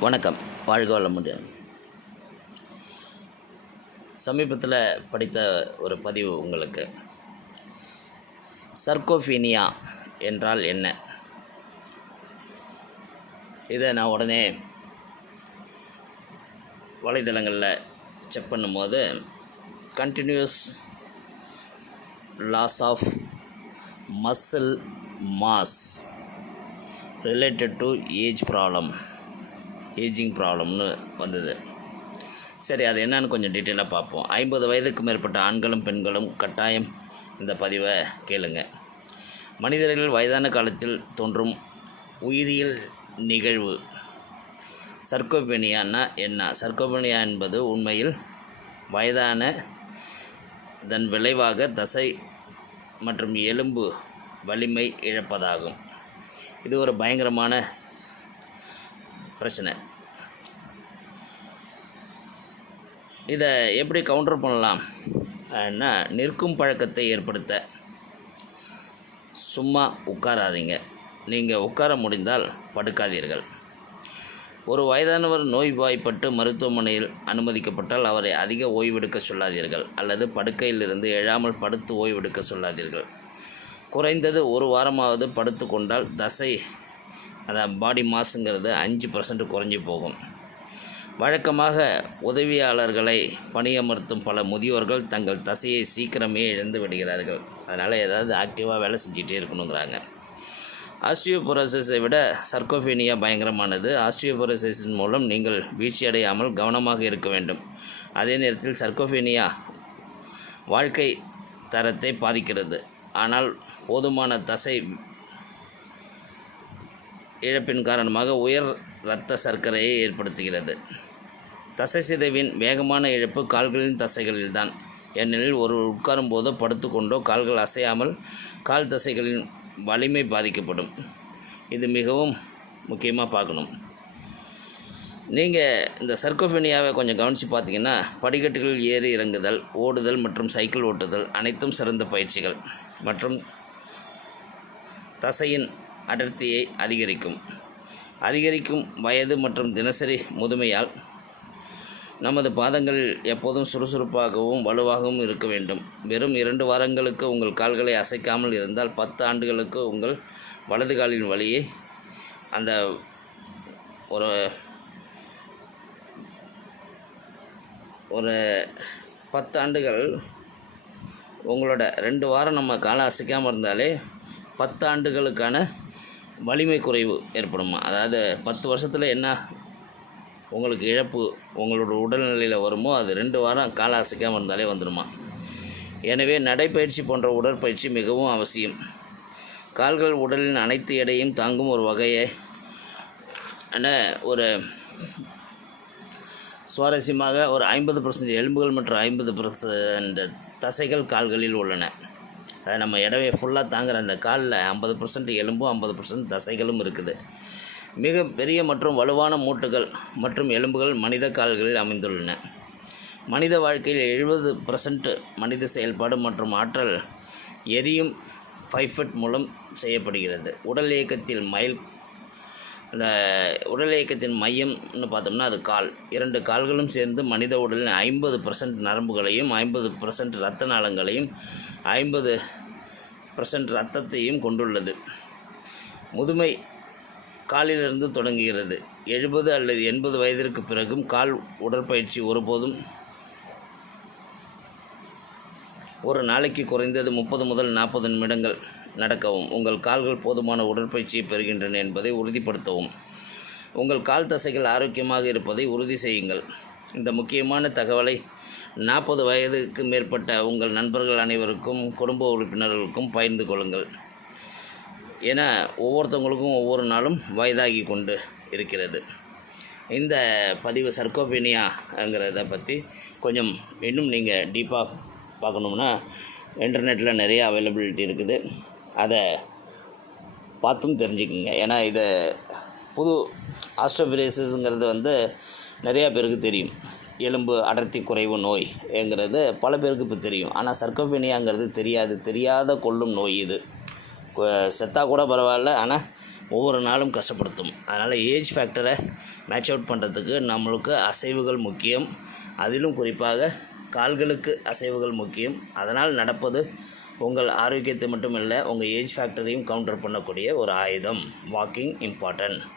வணக்கம். வாழ்க வளமுடன். சமீபத்தில் படித்த ஒரு பதிவு உங்களுக்கு. சர்க்கோஃபீனியா என்றால் என்ன? இதை நான் உடனே வலைதளங்களில் செக் பண்ணும்போது continuous loss of muscle mass related to age problem aging ப்ராப்ளம்னு வந்தது. சரி அது என்னன்னு கொஞ்சம் டீட்டெயிலாக பார்ப்போம். ஐம்பது வயதுக்கு மேற்பட்ட ஆண்களும் பெண்களும் கட்டாயம் இந்த பதிவை கேளுங்க. மனிதர்கள் வயதான காலத்தில் தோன்றும் உயிரியல் நிகழ்வு. சர்க்கோபெனியான்னா என்ன? சர்க்கோபெனியா என்பது உண்மையில் வயதான தன் விளைவாக தசை மற்றும் எலும்பு வலிமை இழப்பதாகும். இது ஒரு பயங்கரமான பிரச்சனை. இதை எப்படி கவுண்டர் பண்ணலாம்? நிற்கும் பழக்கத்தை ஏற்படுத்த. சும்மா உட்காராதீங்க. நீங்கள் உட்கார முடிந்தால் படுக்காதீர்கள். ஒரு வயதானவர் நோய்வாய்ப்பட்டு மருத்துவமனையில் அனுமதிக்கப்பட்டால் அவரை அதிக ஓய்வெடுக்க சொல்லாதீர்கள். அல்லது படுக்கையிலிருந்து எழாமல் படுத்து ஓய்வெடுக்க சொல்லாதீர்கள். குறைந்தது ஒரு வாரமாவது படுத்து கொண்டால் தசை அதான் பாடி மாஸுங்கிறது அஞ்சு பர்சன்ட் குறைஞ்சி போகும். வழக்கமாக உதவியாளர்களை பணியமர்த்தும் பல முதியோர்கள் தங்கள் தசையை சீக்கிரமே இழந்து விடுகிறார்கள். அதனால் ஏதாவது ஆக்டிவாக வேலை செஞ்சிகிட்டே இருக்கணுங்கிறாங்க. ஆஸ்டியோபொரோசிஸை விட சர்க்கோஃபீனியா பயங்கரமானது. ஆஸ்டியோபொரோசிஸின் மூலம் நீங்கள் வீழ்ச்சியடையாமல் கவனமாக இருக்க வேண்டும். அதே நேரத்தில் சர்க்கோஃபீனியா வாழ்க்கை தரத்தை பாதிக்கிறது. ஆனால் போதுமான தசை இழப்பின் காரணமாக உயர் இரத்த சர்க்கரையை ஏற்படுத்துகிறது. தசை சிதைவின் வேகமான இழப்பு கால்களின் தசைகளில்தான். ஏனெனில் ஒரு உட்காரும்போதோ படுத்துக்கொண்டோ கால்கள் அசையாமல் கால் தசைகளின் வலிமை பாதிக்கப்படும். இது மிகவும் முக்கியமாக பார்க்கணும். நீங்கள் இந்த சர்க்கோஃபெனியாவை கொஞ்சம் கவனித்து பார்த்தீங்கன்னா படிக்கட்டுகளில் ஏறி இறங்குதல் ஓடுதல் மற்றும் சைக்கிள் ஓட்டுதல் அனைத்தும் சிறந்த பயிற்சிகள். மற்றும் தசையின் அடர்த்தியை அதிகரிக்கும். அதிகரிக்கும் வயது மற்றும் தினசரி முதுமையால் நமது பாதங்கள் எப்போதும் சுறுசுறுப்பாகவும் வலுவாகவும் இருக்க வேண்டும். வெறும் இரண்டு வாரங்களுக்கு உங்கள் கால்களை அசைக்காமல் இருந்தால் பத்து ஆண்டுகளுக்கு உங்கள் வலது காலின் வழியை அந்த ஒரு ஒரு பத்து ஆண்டுகள் உங்களோட ரெண்டு வாரம் நம்ம காலை அசைக்காமல் இருந்தாலே பத்து ஆண்டுகளுக்கான வலிமை குறைவு ஏற்படுமா? அதாவது பத்து வருஷத்தில் என்ன உங்களுக்கு இழப்பு உங்களோட உடல்நிலையில் வருமோ அது ரெண்டு வாரம் காலை அசைக்காமல் இருந்தாலே வந்துடுமா எனவே நடைப்பயிற்சி போன்ற உடற்பயிற்சி மிகவும் அவசியம். கால்கள் உடலின் அனைத்து எடையும் தாங்கும் ஒரு வகையை என ஒரு சுவாரஸ்யமாக ஒரு ஐம்பது பர்சன்ட் எலும்புகள் மற்றும் ஐம்பது பர்சன்ட் தசைகள் கால்களில் உள்ளன. நம்ம இடவே ஃபுல்லாக தாங்குகிற அந்த காலில் ஐம்பது பர்சன்ட் எலும்பும் ஐம்பது பர்சன்ட் தசைகளும் இருக்குது. மிக பெரிய மற்றும் வலுவான மூட்டுகள் மற்றும் எலும்புகள் மனித கால்களில் அமைந்துள்ளன. மனித வாழ்க்கையில் எழுபது பர்சன்ட் மனித செயல்பாடு மற்றும் ஆற்றல் எரியும் ஃபைஃபட் மூலம் செய்யப்படுகிறது. உடல் இயக்கத்தில் மயில் இந்த உடல் இயக்கத்தின் மையம்னு பார்த்தோம்னா அது கால். இரண்டு கால்களும் சேர்ந்து மனித உடலின் ஐம்பது பர்சன்ட் நரம்புகளையும் ஐம்பது பர்சன்ட் இரத்த நாளங்களையும் ஐம்பது பர்சன்ட் ரத்தத்தையும் கொண்டுள்ளது. முதுமை காலிலிருந்து தொடங்குகிறது. எழுபது அல்லது எண்பது வயதிற்கு பிறகும் கால் உடற்பயிற்சி ஒருபோதும் ஒரு நாளைக்கு குறைந்தது முப்பது முதல் நாற்பது நிமிடங்கள் நடக்கவும் உங்கள் கால்கள் போதுமான உடற்பயிற்சியை பெறுகின்றன என்பதை உறுதிப்படுத்தவும். உங்கள் கால் தசைகள் ஆரோக்கியமாக இருப்பதை உறுதி செய்யுங்கள். இந்த முக்கியமான தகவலை நாற்பது வயதுக்கு மேற்பட்ட உங்கள் நண்பர்கள் அனைவருக்கும் குடும்ப உறுப்பினர்களுக்கும் பகிர்ந்து கொள்ளுங்கள். என ஒவ்வொருத்தவங்களுக்கும் ஒவ்வொரு நாளும் வயதாகி கொண்டு இருக்கிறது. இந்த பதிவு சர்க்கோபீனியாங்கிறத பற்றி கொஞ்சம் இன்னும் நீங்கள் டீப்பாக பார்க்கணும்னா இன்டர்நெட்டில் நிறைய அவைலபிலிட்டி இருக்குது. அதை பார்த்தும் தெரிஞ்சுக்குங்க. ஏன்னா இதை புது ஆஸ்ட்ரோபிரேசிஸுங்கிறது வந்து நிறையா பேருக்கு தெரியும். எலும்பு அடர்த்தி குறைவு நோய்ங்கிறது பல பேருக்கு இப்போ தெரியும். ஆனால் சர்க்கோபீனியாங்கிறது தெரியாது. தெரியாத கொள்ளும் நோய் இது. செத்தா கூட பரவாயில்ல ஆனால் ஒவ்வொரு நாளும் கஷ்டப்படுத்தும். அதனால் ஏஜ் ஃபேக்டரை மேட்ச் அவுட் பண்ணுறதுக்கு நம்மளுக்கு அசைவுகள் முக்கியம். அதிலும் குறிப்பாக கால்களுக்கு அசைவுகள் முக்கியம். அதனால் நடப்பது உங்கள் ஆரோக்கியத்தை மட்டும் இல்லை உங்கள் ஏஜ் ஃபேக்டரையும் கவுண்டர் பண்ணக்கூடிய ஒரு ஆயுதம். Walking important